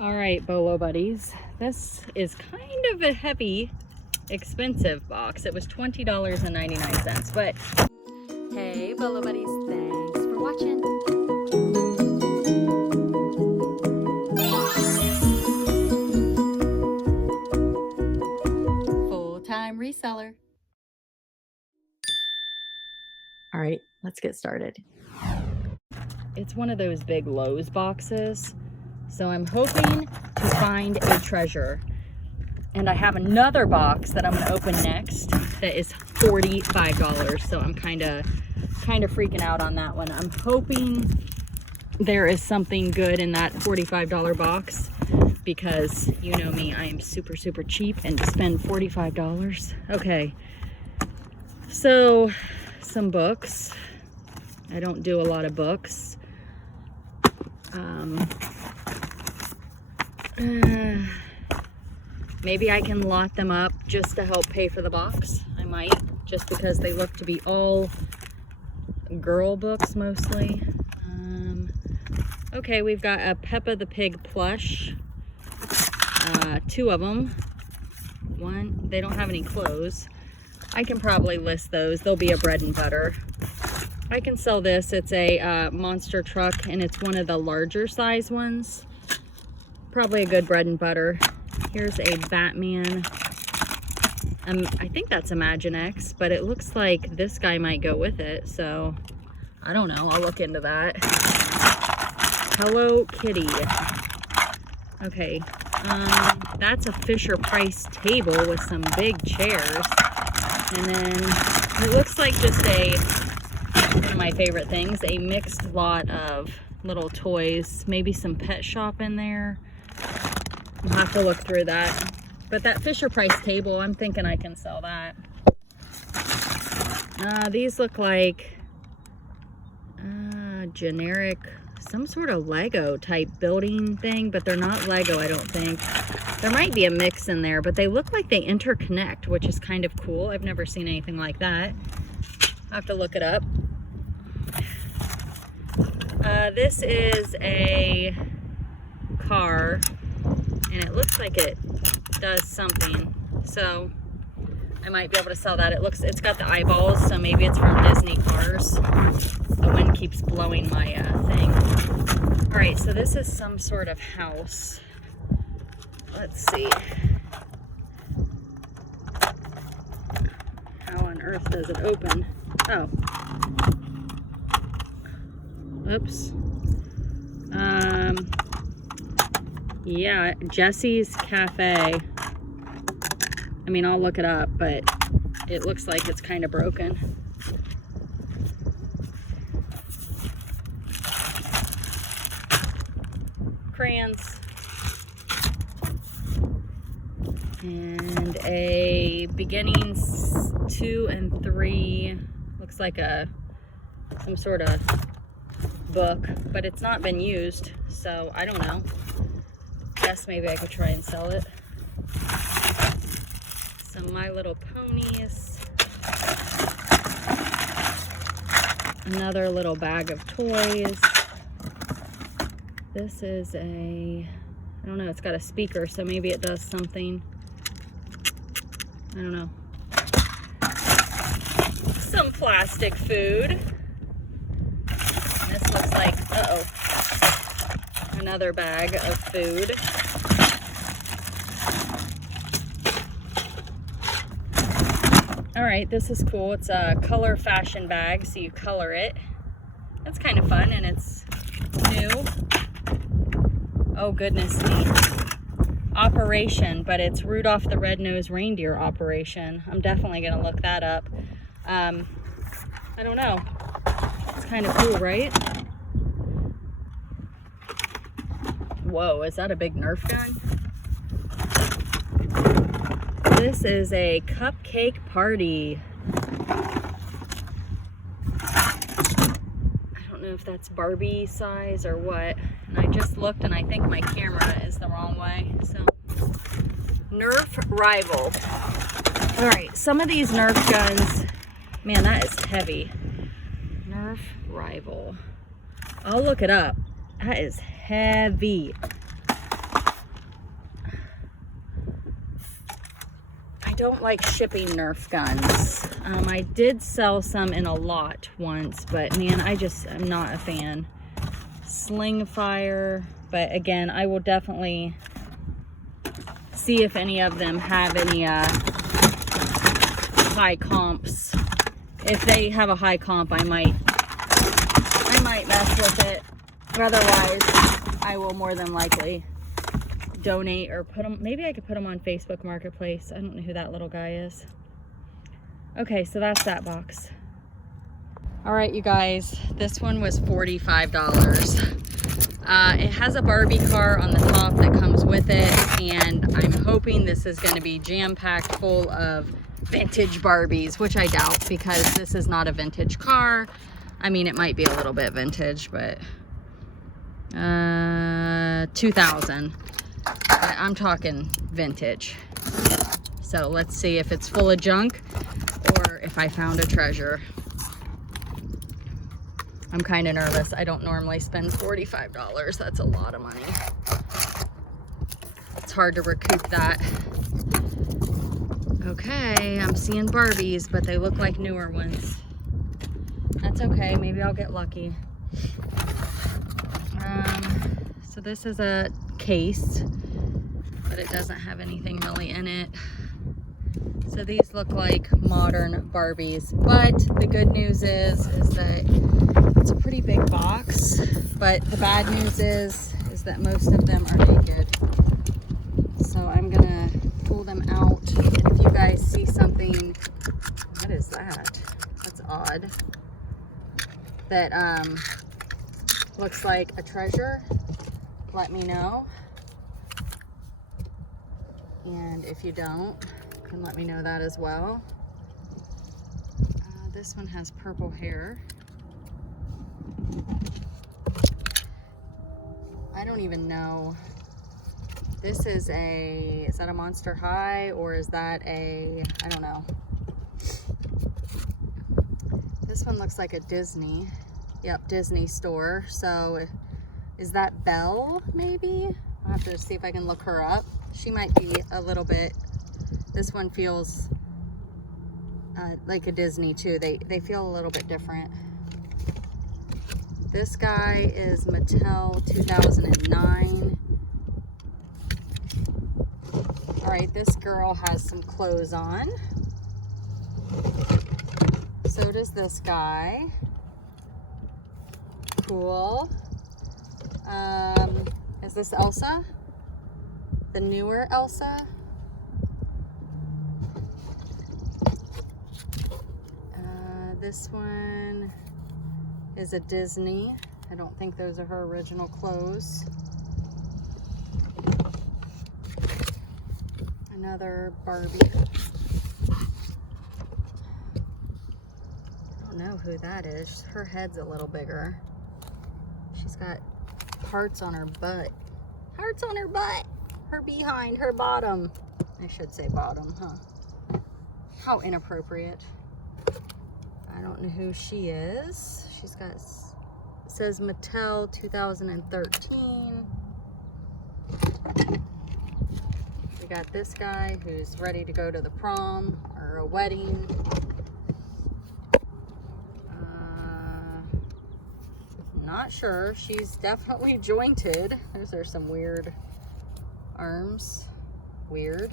All right, Bolo buddies, this is kind of a heavy, expensive box. It was $20.99, but hey, Bolo buddies, thanks for watching. Full-time reseller. All right, let's get started. It's one of those big Lowe's boxes. So I'm hoping to find a treasure. And I have another box that I'm gonna open next that is $45. So I'm kind of freaking out on that one. I'm hoping there is something good in that $45 box because you know me, I am super cheap, and to spend $45. Okay, so some books. I don't do a lot of books. Maybe I can lot them up just to help pay for the box. I might, just because they look to be all girl books mostly. Okay, we've got a Peppa the Pig plush. Two of them. One, they don't have any clothes. I can probably list those. They'll be a bread and butter. I can sell this. It's a monster truck, and it's one of the larger size ones. Probably a good bread and butter. Here's a Batman. I think that's Imaginext, but it looks like this guy might go with it, so I don't know. I'll look into that. Hello Kitty. Okay, that's a Fisher-Price table with some big chairs, and then it looks like just one of my favorite things, a mixed lot of little toys, maybe some pet shop in there. I'll have to look through that. But that Fisher-Price table, I'm thinking I can sell that. These look like generic, some sort of Lego type building thing, but they're not Lego, I don't think. There might be a mix in there, but they look like they interconnect, which is kind of cool. I've never seen anything like that. I'll have to look it up. This is a car, and it looks like it does something, so I might be able to sell that. It's got the eyeballs, so maybe it's from Disney Cars. The wind keeps blowing my thing. All right, so this is some sort of house. Let's see. How on earth does it open? Oh. Oops. Yeah, Jesse's Cafe. I mean, I'll look it up, but it looks like it's kind of broken. Crayons. And a beginnings 2 and 3. Looks like some sort of book, but it's not been used, so I don't know. Guess maybe I could try and sell it. Some My Little Ponies. Another little bag of toys. This is I don't know, it's got a speaker, so maybe it does something. I don't know. Some plastic food. This looks like, another bag of food. All right, this is cool. It's a color fashion bag, so you color it. That's kind of fun, and it's new. Oh, goodness me. Operation, but it's Rudolph the Red-Nosed Reindeer Operation. I'm definitely going to look that up. I don't know. It's kind of cool, right? Whoa, is that a big Nerf gun? This is a cupcake party. I don't know if that's Barbie size or what. And I just looked, and I think my camera is the wrong way. So, Nerf Rival. All right, some of these Nerf guns, man, that is heavy. Nerf Rival. I'll look it up. That is heavy. don't like shipping Nerf guns. I did sell some in a lot once, but man, I'm not a fan. Sling fire, but again, I will definitely see if any of them have any high comps. If they have a high comp, I might mess with it. Otherwise, I will more than likely donate or put them. Maybe I could put them on Facebook Marketplace. I don't know who that little guy is. Okay, so that's that box. All right, you guys, this one was $45. It has a Barbie car on the top that comes with it, and I'm hoping this is going to be jam-packed full of vintage Barbies, which I doubt because this is not a vintage car. I mean, it might be a little bit vintage, but 2000. I'm talking vintage. So let's see if it's full of junk or if I found a treasure. I'm kind of nervous. I don't normally spend $45. That's a lot of money. It's hard to recoup that. Okay, I'm seeing Barbies, but they look like newer ones. That's okay. Maybe I'll get lucky. So this is a case, but it doesn't have anything really in it. So these look like modern Barbies, but the good news is that it's a pretty big box, but the bad news is that most of them are naked. So I'm gonna pull them out, and if you guys see something, what is that? That's odd. That looks like a treasure, let me know. And if you don't, you can let me know that as well. This one has purple hair. I don't even know. This is that a Monster High or is that I don't know. This one looks like a Disney. Yep, Disney store. So is that Belle maybe? I'll have to see if I can look her up. She might be a little bit, this one feels like a Disney too. They feel a little bit different. This guy is Mattel 2009. All right, this girl has some clothes on. So does this guy. Cool. Is this Elsa? The newer Elsa? This one is a Disney. I don't think those are her original clothes. Another Barbie. I don't know who that is. Her head's a little bigger. She's got hearts on her butt. Hearts on her butt. Her behind, her bottom. I should say bottom, huh? How inappropriate. I don't know who she is. She's got, it says Mattel 2013. We got this guy who's ready to go to the prom or a wedding. Not sure. She's definitely jointed. Those are some weird arms. Weird.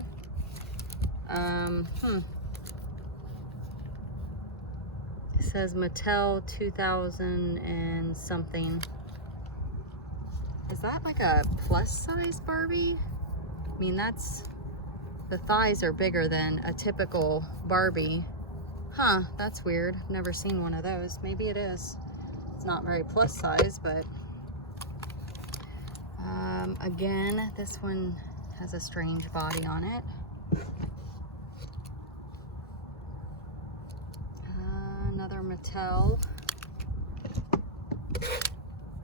It says Mattel 2000 and something. Is that like a plus size Barbie? I mean, the thighs are bigger than a typical Barbie. Huh, that's weird. Never seen one of those. Maybe it is. It's not very plus size, but again, this one has a strange body on it. Another Mattel.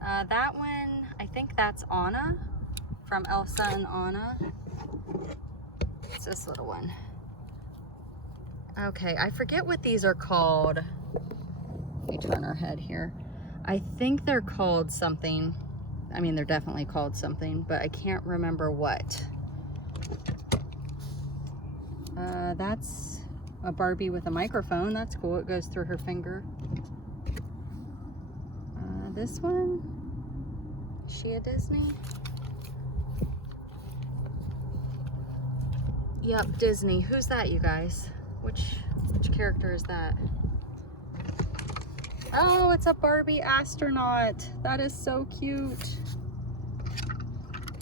That one, I think that's Anna from Elsa and Anna. It's this little one. Okay, I forget what these are called. Let me turn her head here. I think they're called something. I mean, they're definitely called something, but I can't remember what. That's a Barbie with a microphone. That's cool. It goes through her finger. This one, is she a Disney? Yep, Disney. Who's that, you guys? Which character is that? Oh, it's a Barbie astronaut. That is so cute.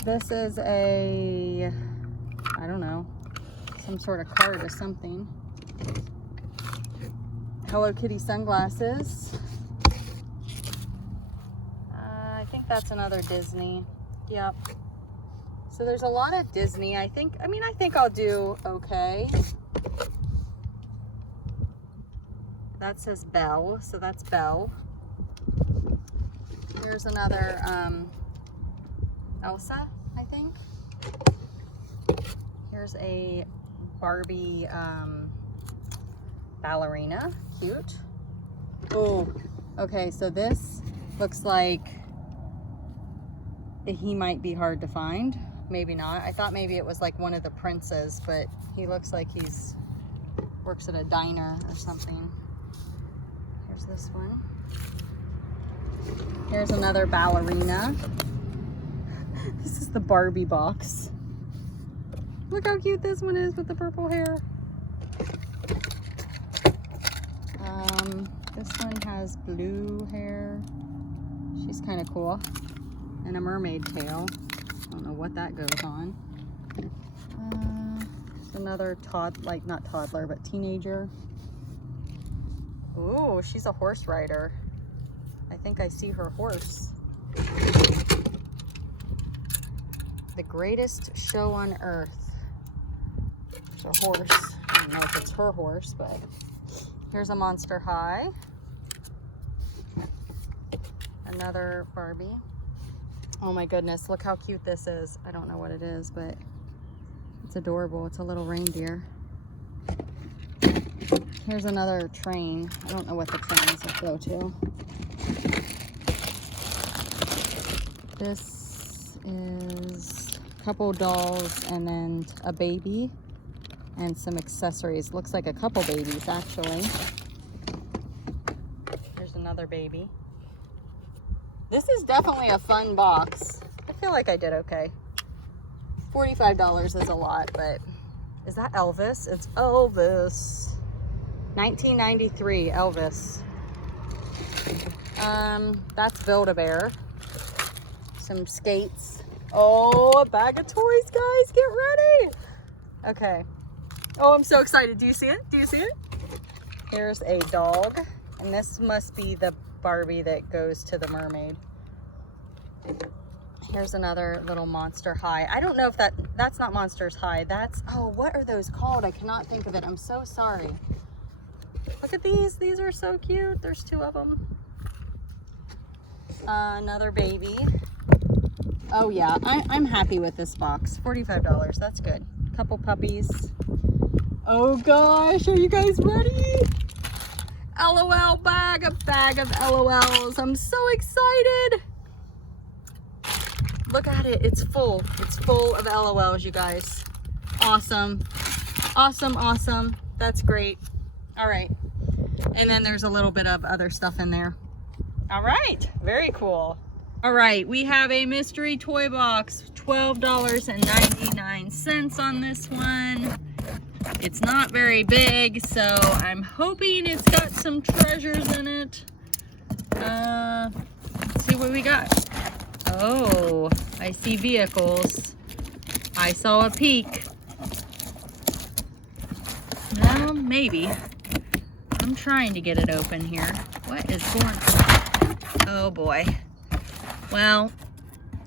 This is a, I don't know, some sort of card or something. Hello Kitty sunglasses. I think that's another Disney. Yep. So there's a lot of Disney. I think I'll do okay. That says Belle, so that's Belle. Here's another Elsa, I think. Here's a Barbie ballerina, cute. Oh, okay, so this looks like he might be hard to find. Maybe not. I thought maybe it was like one of the princes, but he looks like he's works at a diner or something. Here's this one. Here's another ballerina. This is the Barbie box. Look how cute this one is with the purple hair. This one has blue hair. She's kind of cool. And a mermaid tail. I don't know what that goes on. Another not toddler, but teenager. Ooh, she's a horse rider. I think I see her horse. The greatest show on earth. It's a horse. I don't know if it's her horse, but here's a Monster High. Another Barbie. Oh my goodness, look how cute this is. I don't know what it is, but it's adorable. It's a little reindeer. Here's another train. I don't know what the trains will go to. This is a couple dolls and then a baby and some accessories. Looks like a couple babies, actually. Here's another baby. This is definitely a fun box. I feel like I did okay. $45 is a lot, but is that Elvis? It's Elvis. 1993 Elvis. That's Build-A-Bear. Some skates. Oh, a bag of toys, guys. Get ready. Okay. Oh, I'm so excited. Do you see it? Do you see it? Here's a dog. And this must be the Barbie that goes to the mermaid. Here's another little Monster High. I don't know if that's not Monsters High. That's, oh, what are those called? I cannot think of it. I'm so sorry. Look at these. These are so cute. There's two of them. Another baby. Oh yeah, I'm happy with this box. $45. That's good. Couple puppies. Oh gosh, are you guys ready? LOL bag, a bag of LOLs. I'm so excited. Look at it. It's full. It's full of LOLs, you guys. Awesome. Awesome, awesome. That's great. All right. And then there's a little bit of other stuff in there. All right. Very cool. All right. We have a mystery toy box. $12.99 on this one. It's not very big, so I'm hoping it's got some treasures in it. Let's see what we got. Oh, I see vehicles. I saw a peek. Well, maybe. I'm trying to get it open here. What is going on? Oh boy. Well,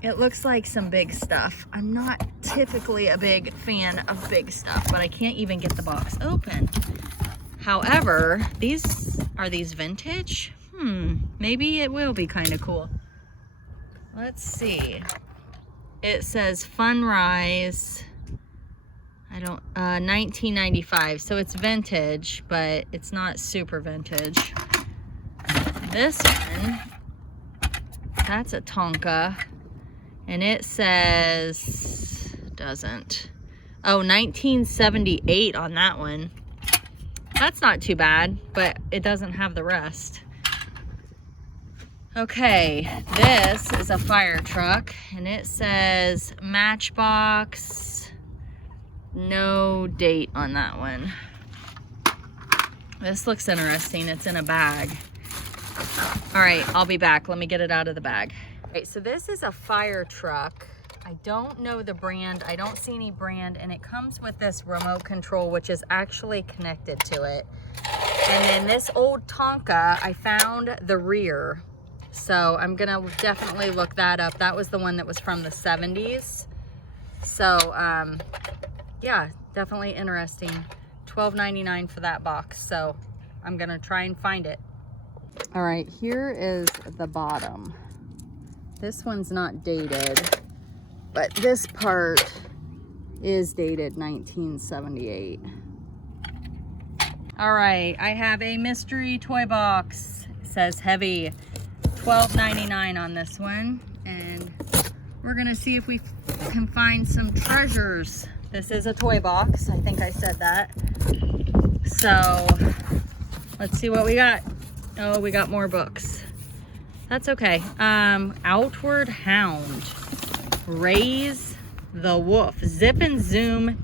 it looks like some big stuff. I'm not typically a big fan of big stuff, but I can't even get the box open. However, are these vintage? Maybe it will be kind of cool. Let's see. It says Funrise. 1995. So it's vintage, but it's not super vintage. This one, that's a Tonka. And it says, Oh, 1978 on that one. That's not too bad, but it doesn't have the rest. Okay, this is a fire truck, and it says Matchbox. No date on that one. This looks interesting. It's in a bag. All right, I'll be back. Let me get it out of the bag. Okay, so this is a fire truck. I don't know the brand. I don't see any brand, and it comes with this remote control, which is actually connected to it. And then this old Tonka, I found the rear. So I'm gonna definitely look that up. That was the one that was from the 70s. So yeah, definitely interesting. $12.99 for that box. So I'm gonna try and find it. All right, here is the bottom. This one's not dated, but this part is dated 1978. All right, I have a mystery toy box. It says heavy. $12.99 on this one, and we're gonna see if we can find some treasures. This is a toy box. I think I said that. So let's see what we got. Oh, we got more books. That's okay. Outward Hound, Raise the Wolf, Zip and Zoom,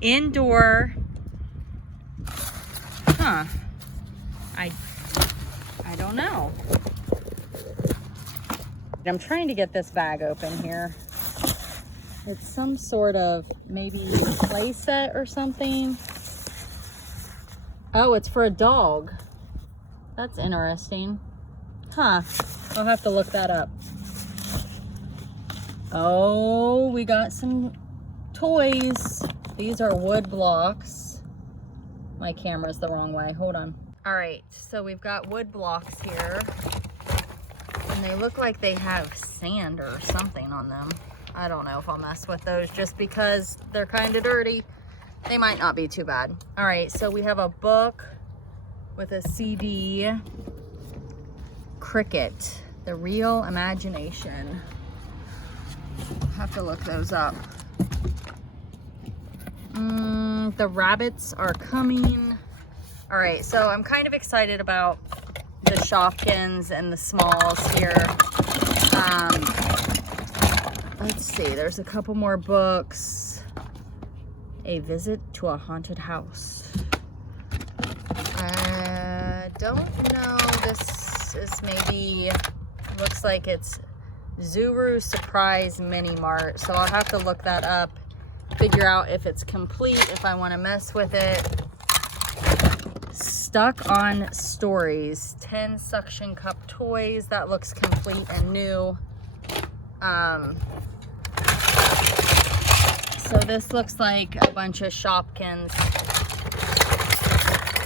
Indoor. Huh. I don't know. I'm trying to get this bag open here. It's some sort of maybe play set or something. Oh, it's for a dog. That's interesting. Huh. I'll have to look that up. Oh, we got some toys. These are wood blocks. My camera's the wrong way. Hold on. All right, so we've got wood blocks here. And they look like they have sand or something on them. I don't know if I'll mess with those just because they're kind of dirty. They might not be too bad. All right, so we have a book with a CD. Cricket, The Real Imagination. I'll have to look those up. The Rabbits Are Coming. All right, so I'm kind of excited about the Shopkins and the smalls here. Let's see, there's a couple more books. A Visit to a Haunted House. Don't know, this is maybe, looks like it's Zuru Surprise Mini Mart. So I'll have to look that up, figure out if it's complete, if I want to mess with it. Stuck on Stories, 10 suction cup toys. That looks complete and new. So this looks like a bunch of Shopkins.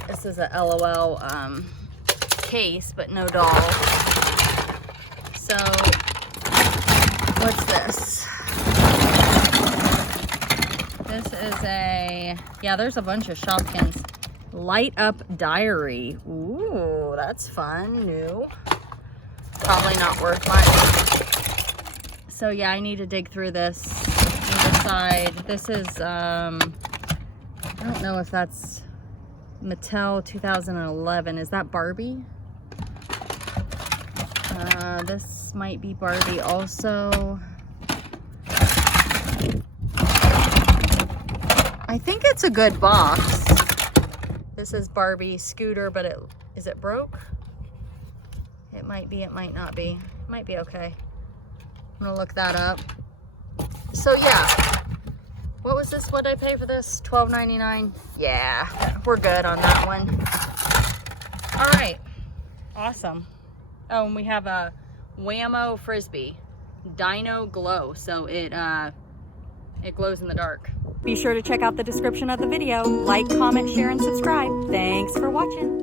This is a LOL case, but no doll. So what's this? This is a, yeah, there's a bunch of Shopkins. Light Up Diary. Ooh, that's fun, new. Probably not worth much. So yeah, I need to dig through this and decide. This is, I don't know if that's Mattel 2011. Is that Barbie? This might be Barbie also. I think it's a good box. This is Barbie Scooter, but is it broke? It might be, it might not be. It might be okay. I'm gonna look that up. So yeah, what was this? What did I pay for this? $12.99. Yeah, we're good on that one. All right, awesome. Oh, and we have a Whammo Frisbee Dino Glow, so it glows in the dark. Be sure to check out the description of the video. Like, comment, share, and subscribe. Thanks for watching.